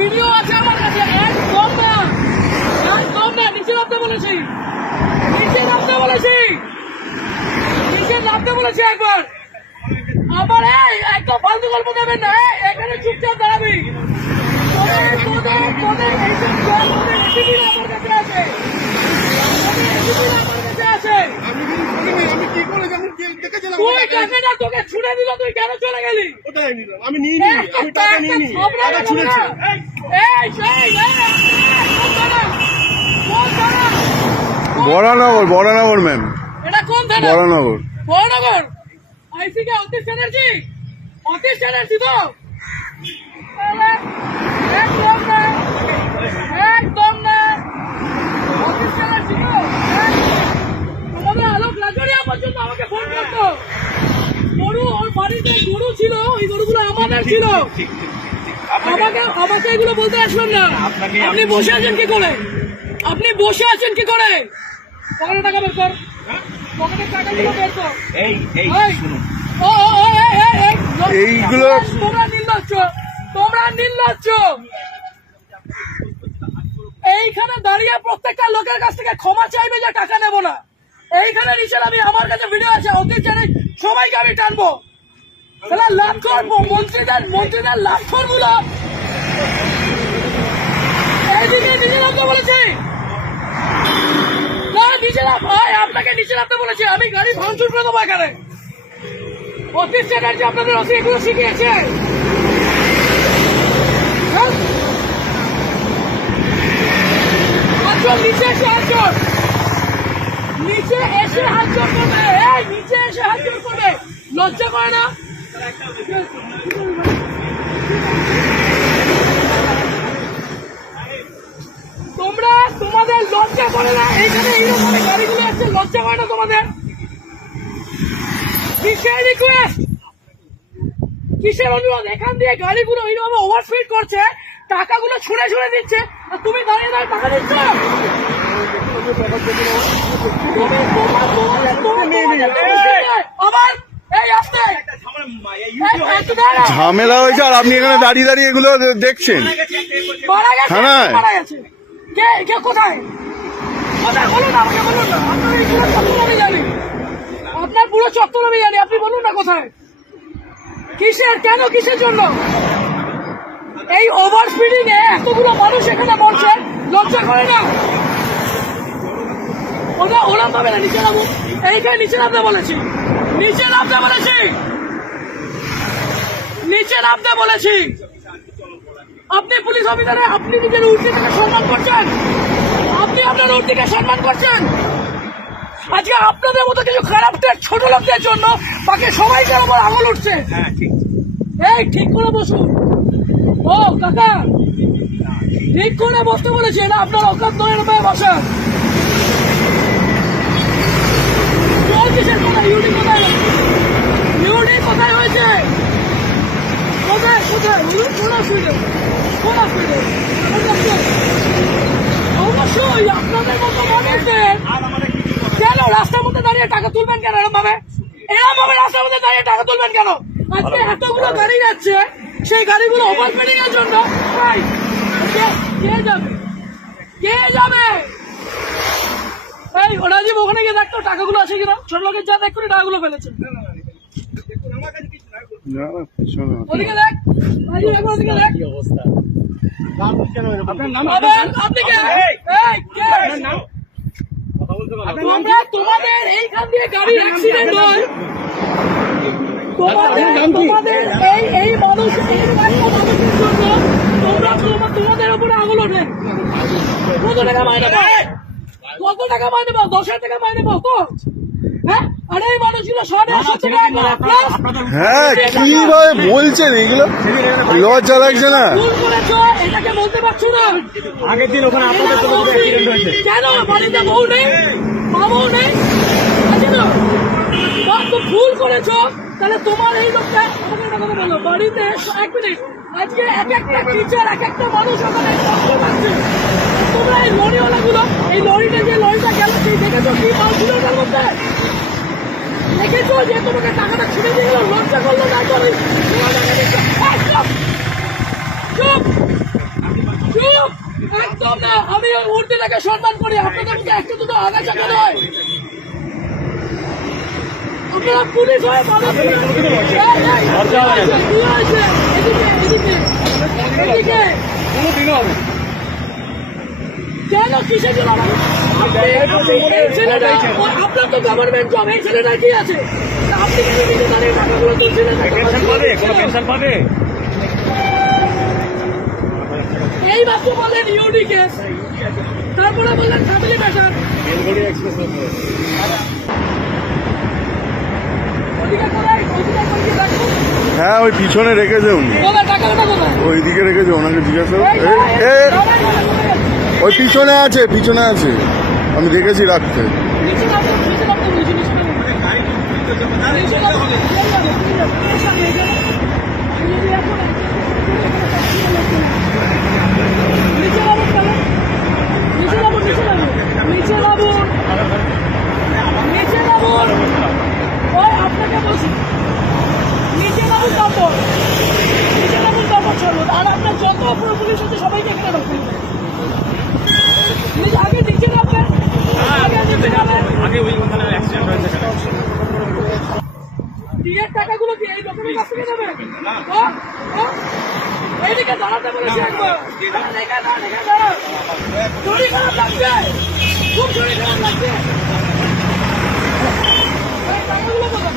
Video আছে আমার কাছে। একদম না, একদম না, নিচে নামতে বলেছি, নিচে নামতে বলেছি, নিচে নামতে বলেছি একবার। আমার একদম ফালতু গল্প দেবেন না, এখানে চুপচাপ দাঁড়াবি। তোদের এইসব রেসিপিরা আমার কাছে আছে, আমার কাছে আছে। তুই কাকে না তোকে ছুড়ে দিল, তুই কেন চলে গেলি? আমি নিইনি, আমি টাকা নিইনি, টাকা ছুঁড়েছি। বরানগর, বরানগর ম্যাম, এটা কোন থানা? বরানগর। বরানগর আইসি কে অতীশ চ্যাটার্জি? অতীশ চ্যাটার্জি তো? একদম না, একদম না, অতীশ চ্যাটার্জি তো? তোমাদের আলোক লাজরিয়া পর্যন্ত আমাকে ফোন করতো। গরু, ওর বাড়িতে গরু ছিল, ওই গরুগুলো আমাদের ছিল। আমাকে এগুলো বলতে আসবেন না। আপনি বসে আছেন কি করে? আপনি বসে আছেন কি করে? পকেটে টাকা বের কর, পকেটের টাকাগুলো বের কর। এইগুলো তোমরা নির্লজ্জ, তোমরা নির্লজ্জ। এইখানে দাঁড়িয়ে প্রত্যেকটা লোকের কাছ থেকে ক্ষমা চাইবে যে টাকা নেব না। এইখানে নিচে আমি, আমার কাছে ভিডিও আছে, অতীত জানি সবাইকে আমি টানবো। লাভ করবো মন্ত্রীদের লাভ করবো। এইদিকে নিচে নামতে বলেছি, নিচে নাম ভাই, আপনাকে নিচে নামতে বলেছি। আমি গাড়ি ভাঙচুর করে দেবো এখানে। অতীশ চ্যাটার্জি আপনাদের এগুলো শিখিয়েছে। নিচে এসে হাত জোর, নিচে এসে হাত জোর করবে, নিচে এসে হাত জোর করবে। লজ্জা করে না? তোমরা, তোমাদের লজ্জা করে না? এইখানে এইরকম গাড়িগুলো আসছে, লজ্জা করে না তোমাদের? কিসের রিকোয়েস্ট, কিসের অনুরোধ? এখান দিয়ে গাড়িগুলো এইভাবে ওভারস্পিড করছে, টাকাগুলো ছুঁড়ে ছুঁড়ে দিচ্ছে, আর তুমি দাঁড়িয়ে দাঁড়িয়ে টাকা দিচ্ছ। আবার এই আসতে ঝামেলা হয়েছে আর আপনি এখানে দাঁড়িয়ে দাঁড়িয়ে এগুলো দেখছেন। থানায় কে কোথায়? কোথায় বলুন, আমাকে বলুন না। আপনার এই পুরো চত্বর আমি জানি, আপনার পুরো চত্বর আমি জানি। আপনি বলুন না কোথায়, কিসের, কেন, কিসের জন্য? এই ওভার স্পিডিং এ এতগুলো মানুষ এখানে মরছে, লজ্জা করে না? ওরম ভাবে না, নিচে নামো। এইখানে নিচে নামতে বলেছি, নিচে নামতে বলেছি, নিচে নামতে বলেছি। আপনি পুলিশ অফিসারে, আপনি নিজের উর্দিকে সম্মান করছেন, আপনি আপনার উর্দিকে সম্মান করছেন। আজকে আপনাদের মতো কিছু খারাপ ছোট লোকদের জন্য বাকি সবাইকার উপর আঙুল উঠছে। এই ঠিক করে বসুন। ও কাকা, ঠিক করে বসতে বলেছি, এটা আপনার অকাত নয়, রূপায় বসা। ইউডি কোথায়, ইউডি কোথায় হয়েছে? কোথায় কোথায় বলুন, কোন অসুবিধা, কোন অসুবিধা? অবশ্যই আপনাদের মতো মানুষদের কেন রাস্তার মধ্যে দাঁড়িয়ে টাকা তুলবেন কেন? এরকম ভাবে, এরকম ভাবে রাস্তার মধ্যে দাঁড়িয়ে টাকা তুলবেন কেন? আজকে এতগুলো গাড়ি যাচ্ছে, সেই গাড়িগুলো ওভারস্পিডিং এর জন্য কে যাবে, কে যাবে? এই রাজীব, ওখানে গিয়ে দেখতো টাকাগুলো আছে কিনা। ছোট লোকের যা দেখ করে টাকাগুলো ফেলেছে। ওদিকে দেখ রাজীব, একবার ওদিকে দেখ। আপনি কে? তোমাদের এইখান দিয়ে গাড়ি অ্যাক্সিডেন্ট হয়, তোমাদের এই মানুষ, মানুষের জন্য তোমাদের উপরে আঙুল ওঠে। কত টাকা মাইনে পাও? কত টাকা মাইনে পাও? 10,000 টাকা মাইনে পাও তো? হ্যাঁ, আর এই মানুষগুলো 150 টাকা প্লাস। হ্যাঁ, কিভাবে বলছেন এগুলো? লজ্জা লাগছে না? ভুল করেছো, এটাকে বলতে পারছো না? আগের দিন ওখানে আপনাদের অ্যাক্সিডেন্ট হয়েছে। কেন বাড়িতে বউ নেই, মা বউ নেই, আছে না? ভুল করেছো, তাহলে তোমার এই লোকটা আমাকে একটা কথা বলো। বাড়িতে 1 মিনিট, আজকে এক একটা টিচার, এক একটা মানুষ ওখানে কষ্ট পাচ্ছে। তোমরা এই লরিওয়ালা গুলো, এই লরিটা, যে লরিটা গেল, সেই দেখেছো কি মাল ছিল ওটার মধ্যে? দেখেছো যে তোমাকে টাকাটা ছুটে দিয়ে গেল, লজ্জা করলো না? চুপ চুপ, একদম না, আমি ওই মূর্তিটাকে সম্মান করি, আপনাদের মধ্যে একটা দুটো আগাছাকা নয়। আপনারা পুলিশ হয়ে বাধা দিচ্ছেন। কি হয়েছে? এদিকে, এদিকে, এদিকে। কেন কিসের জন্য এই ছেলেটা, আপনার তো গভর্নমেন্ট জব, এই ছেলেটা কি আছে? আপনি কেন নিজে দাঁড়িয়ে টাকাগুলো তুলছিলেন? এই মাত্র বললেন ইউডি কেস, তারপরে বললেন ফ্যামিলি ম্যাটার। ওদিকে কোথায়? ওদিকে কোথায় রাখবো? হ্যাঁ ওই পিছনে রেখেছে উনি, কোথায় টাকাটা কোথায়? ওইদিকে রেখেছে, ওনাকে জিজ্ঞাসা করো। এই, এই, সবাই বলে, কোথায় আছে? ওই পিছনে আছে, পিছনে আছে, আমি দেখেছি রাখতে। নিচে নামো, নিচে নামো, নিচে নামো। নিচে নামো, নিচে নামো। নিচে নামুন কেন? নিচে নামুন, নিচে নামুন, নিচে নামুন, নিচে নামুন। ওই আপনাকে বলছি, নিচে নামুন, তারপর নিচে নামুন, তারপর চলুন। আর আপনার যত পুরো পুলিশ আছে সবাইকে এখানে রাখুন। আগে নিচে নামবেন, আগে নিচে নামবেন। বিয়ের টাকাগুলো কি এই লোকের কাছ থেকে নেবেন? এইদিকে দাঁড়াতে বলেছি একবার। দাঁড়া। শরীর খারাপ লাগছে, খুব শরীর খারাপ লাগছে। এই টাকাগুলো কোথায়?